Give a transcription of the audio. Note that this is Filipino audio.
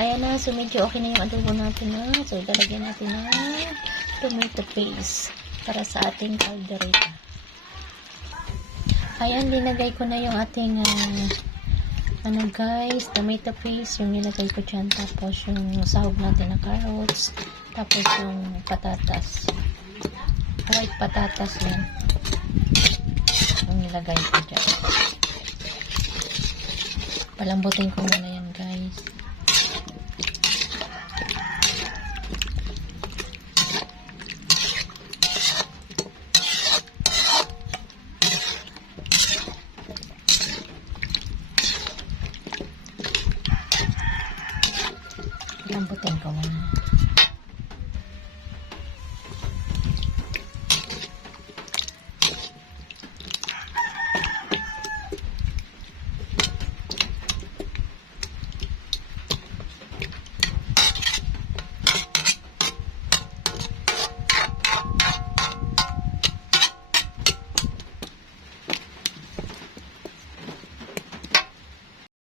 Ayan na. So, medyo okay na yung adobo natin. So, ilalagyan natin na tomato paste para sa ating caldereta. Ayan, linagay ko na yung ating guys, tomato paste. Yung nilagay ko dyan. Tapos, yung sahog natin na carrots. Tapos, yung patatas. White patatas yan. Yung nilagay ko dyan. Palambutin ko muna yan, guys. Palambutin ko muna.